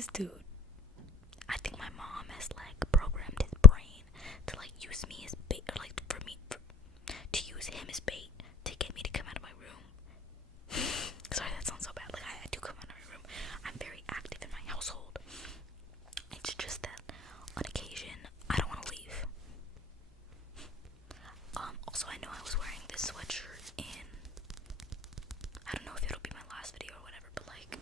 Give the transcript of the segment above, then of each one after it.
this dude, I think my mom has like programmed his brain to like use me as bait, or like to use him as bait to get me to come out of my room. Sorry, that sounds so bad. Like I do come out of my room. I'm very active in my household. It's just that on occasion I don't want to leave. Also, I know I was wearing this sweatshirt in, I don't know if it'll be my last video or whatever, but like,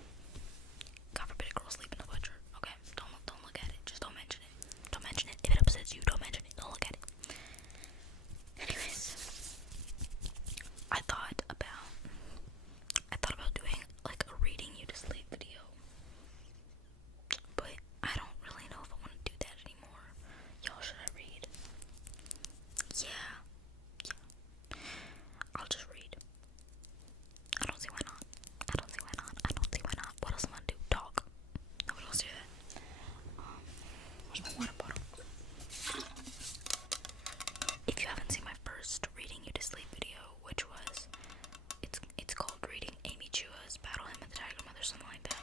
God forbid a girl sleep in a sweatshirt. Okay, don't look at it. Just don't mention it. Don't mention it. If it upsets you, don't mention it. Don't look at it. Anyways, I thought about doing like a reading you to sleep video, but I don't really know if I want to do that anymore. Y'all, should I read? Yeah. I'll just read. I don't see why not. What else am I gonna do? Talk. Nobody wants to do that. Where's my water bottle? If you haven't seen my first reading you to sleep video, which was, it's called Reading Amy Chua's Battle Hymn of the Tiger Mother, something like that.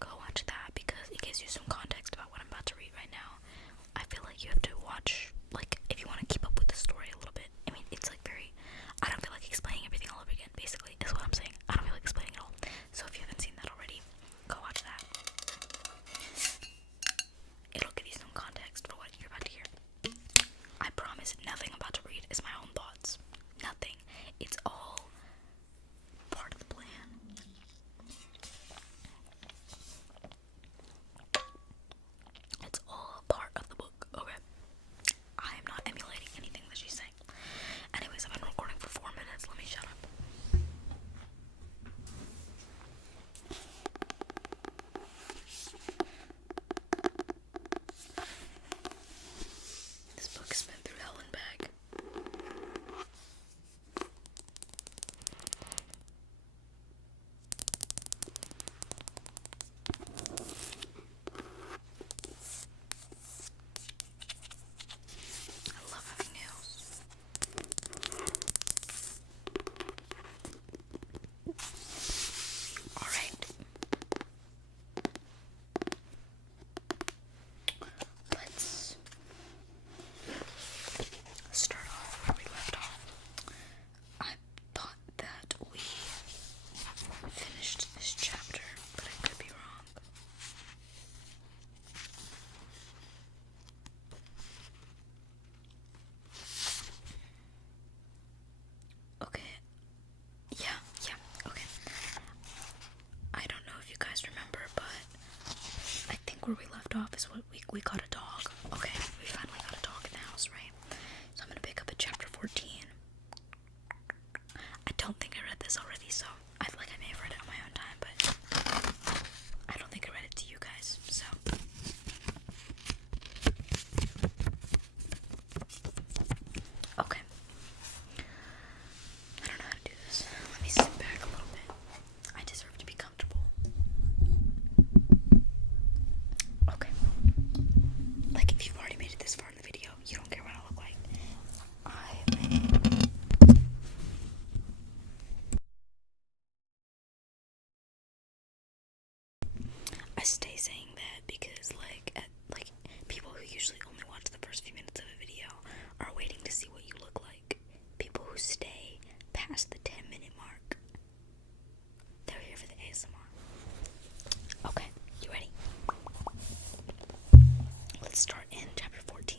Go watch that because it gives you some context about what I'm about to read right now. I feel like you have to watch, like, if you want to keep up with the story a little bit. I mean, it's like I don't feel like explaining everything all over again, basically, is what I'm saying. I don't feel like explaining it all. So if you haven't seen that already, go watch that. It'll give you some context for what you're about to hear. I promise nothing I'm about to read is my own thoughts. Nothing. It's all part of the plan. It's all part of the book, okay? I am not emulating anything that she's saying. Anyways, I've been recording for 4 minutes. Let me shut up. This book has been through hell and back. I love having nails. Alright. Let's start off where we left off. I thought that we finished this chapter, but I could be wrong. Okay. Yeah, okay. I don't know if you guys remember, but I think where we left off is what we got a dog. Okay, we finally got a dog in the house, right? So I'm gonna pick up at chapter 14. I don't think I read this already, so I feel like I may have read it on my own time, but I don't think I read it to you guys, so. Okay. I don't know how to do this. Let me sit back a little bit. I deserve to be comfortable. Okay. Like, if you've already made it this far in the video, you don't care what I look like. I stay saying that because, like people who usually only watch the first few minutes of a video are waiting to see what you look like. People who stay past the 10-minute mark, they're here for the ASMR. Okay, you ready? Let's start in chapter 14.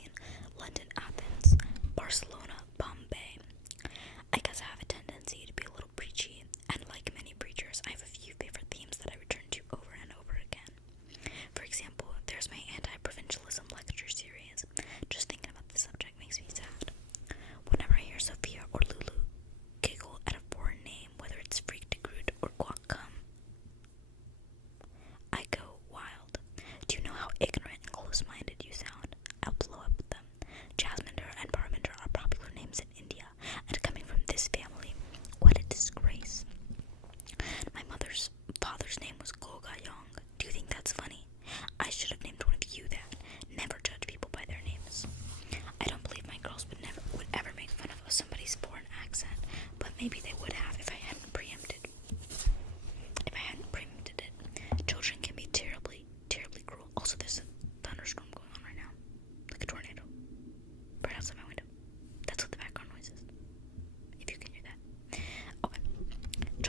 London, Athens, Barcelona, Bombay. I guess I have a tendency to be a little preachy, and like many preachers, I have a few favorite themes that I return to over and over again. For example, there's my anti-provincialism lecture series. Just thinking about the subject makes me sad. Whenever I hear Sophia or Lulu giggle at a foreign name, whether it's Freak de Groot or Guacum, I go wild. Do you know how ignorant and close-minded you sound? I'll blow up with them. Jasminder and Parminder are popular names in India, and coming from this family, what a disgrace. My father's name was Gogayong. Do you think that's funny? I should have named one of you that. Never judge people by their names. I don't believe my girls would ever make fun of somebody's foreign accent, but maybe they would have if I hadn't preempted it. Children can be terribly, terribly cruel.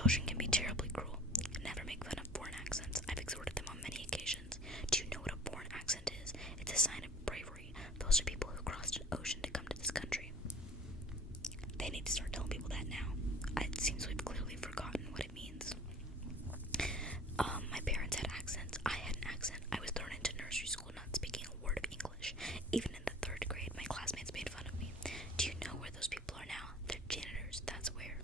ocean can be terribly cruel. Never make fun of foreign accents. I've exhorted them on many occasions. Do you know what a foreign accent is? It's a sign of bravery. Those are people who crossed an ocean to come to this country. They need to start telling people that now. It seems we've clearly forgotten what it means. My parents had accents. I had an accent. I was thrown into nursery school not speaking a word of English. Even in the 3rd grade, my classmates made fun of me. Do you know where those people are now? They're janitors. That's where.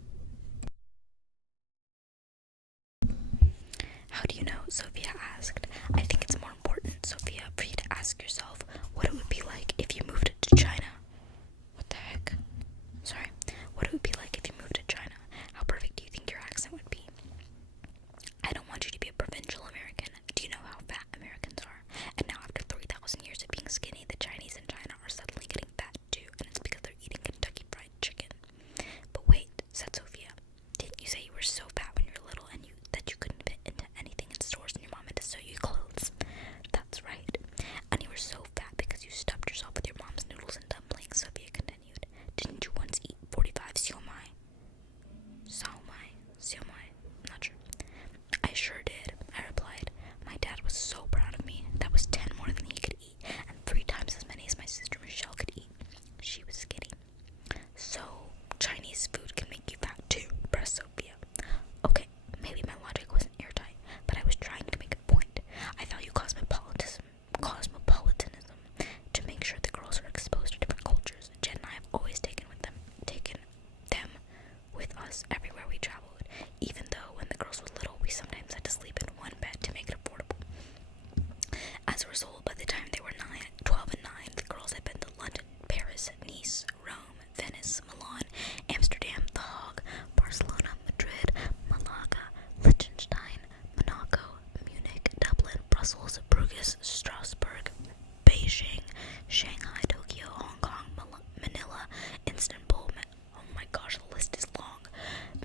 How do you know? Sophia asked. I think it's more important, Sophia, for you to ask yourself what it would be like if you moved to China. What the heck? Sorry. What it would be like if you moved to China. How perfect do you think your accent would be? I don't want you to be a provincial American. Do you know how fat Americans are? And now after 3,000 years of being skinny, the Chinese in China are suddenly getting fat too, and it's because they're eating Kentucky Fried Chicken. But wait, said Sophia. Didn't you say you were so fat when you were little and that you couldn't fit into anything in stores and your mom had to sew you clothes? That's right. And you were so fat because you stuffed yourself with your mom's noodles and dumplings, Sophia continued. Didn't you once eat 45 siomai? Siomai? Not sure. I sure did, I replied. My dad was so proud of me. That was 10 more than he could eat, and 3 times as many as my sister Michelle could eat. She was skinny. So, Chinese food can make you fat too, pressed Sophia. Okay, maybe my logic wasn't airtight, but I was trying to make a point. I value cosmopolitanism to make sure the girls are exposed to different cultures. Jen and I have always taken them with us everywhere we traveled, even though when the girls were little, we sometimes had to sleep in one bed to make it affordable. As a result, by the time they were 12 and 9, the girls had been to London, Paris, Nice, Rome, Venice, Milan, Amsterdam, The Hague, Barcelona, Madrid, Malaga, Liechtenstein, Monaco, Munich, Dublin, Brussels, Bruges, Strasbourg, Beijing, Shanghai, Tokyo, Hong Kong, Manila, Istanbul. Oh my gosh, the list is long.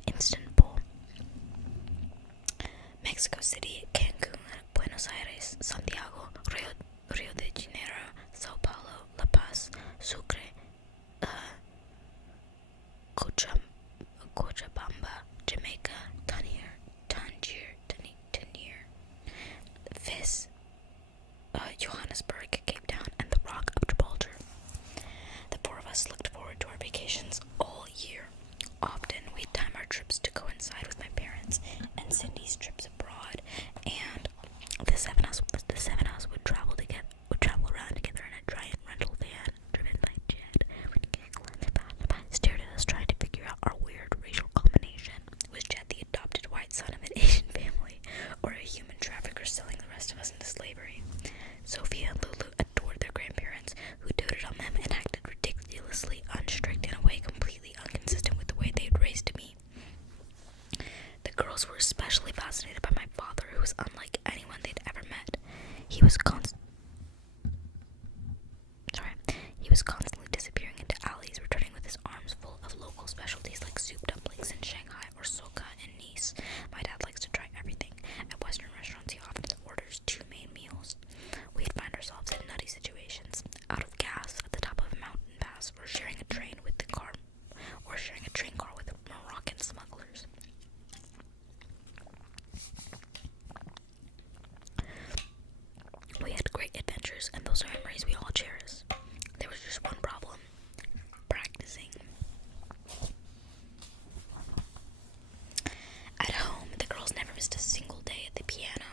Istanbul, Mexico City, Cancun, Buenos Aires, Santiago, Rio de Janeiro, Sao Paulo, La Paz, Sucre, Cochabamba, Jamaica, Tangier, Fez, Johannesburg, Cape Town, and the Rock of Gibraltar. The 4 of us looked forward to our vacations all year. Often we'd time our trips to coincide with my parents and Cindy's trips abroad, and the seven of us would travel around together in a giant rental van driven by Jed. Stared at us trying to figure out our weird racial combination. Was Jed the adopted white son of an Asian family, or a human trafficker selling the rest of us into slavery? Sophia and Lulu adored their grandparents, who doted on them and acted ridiculously unstrict in a way completely inconsistent with the way they had raised me. The girls were especially fascinated by my father, who was unlike anyone they'd ever met. He was constantly disappearing into alleys, returning with his arms full of local specialties like soup dumplings in Shanghai or soca in Nice. My dad likes to try everything. At Western restaurants, he often orders 2 main meals. We'd find ourselves in nutty situations, out of gas at the top of a mountain pass, or sharing a train car with Moroccan smugglers. We had great adventures, and those are memories we all cherish. There was just one problem: practicing. At home, the girls never missed a single day at the piano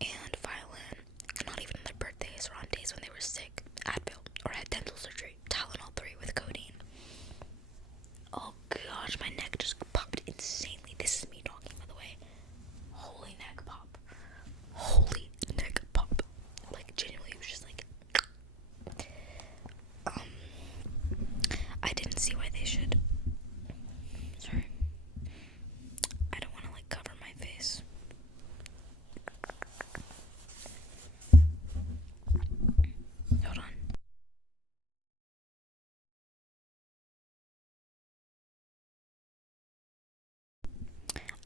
and violin, not even on their birthdays or on days when they were sick, Advil, or had dental surgery, Tylenol 3 with codeine. Oh gosh, my neck just popped insanely. This is me talking, by the way. Holy neck pop. Like, genuinely, it was just like... I didn't see why they should... Sorry. I don't want to, like, cover my face. Hold on.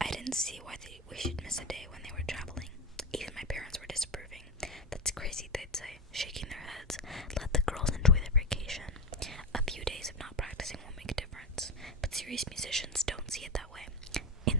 I didn't see why we should miss a day when they were traveling. Even my parents were disapproving. That's crazy, they'd say, shaking their heads. Let the girls enjoy their vacation. A few days of not practicing won't make a difference. But serious musicians don't see it that way. In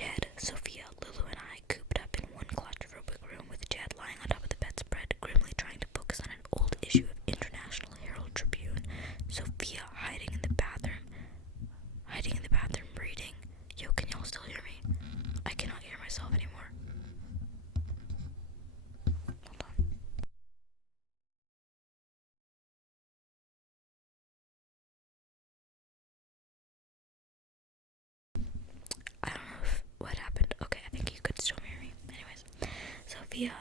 Jed, Sophia, Lulu, and I cooped up in one claustrophobic room with Jed lying on top of the bedspread, grimly trying to focus on an old issue of International Herald Tribune. Sophia hiding in the bathroom reading. Yo, can y'all still hear me? I cannot hear myself anymore. Hold on. I don't know what happened. Okay, I think you could still hear me. Anyways, Sophia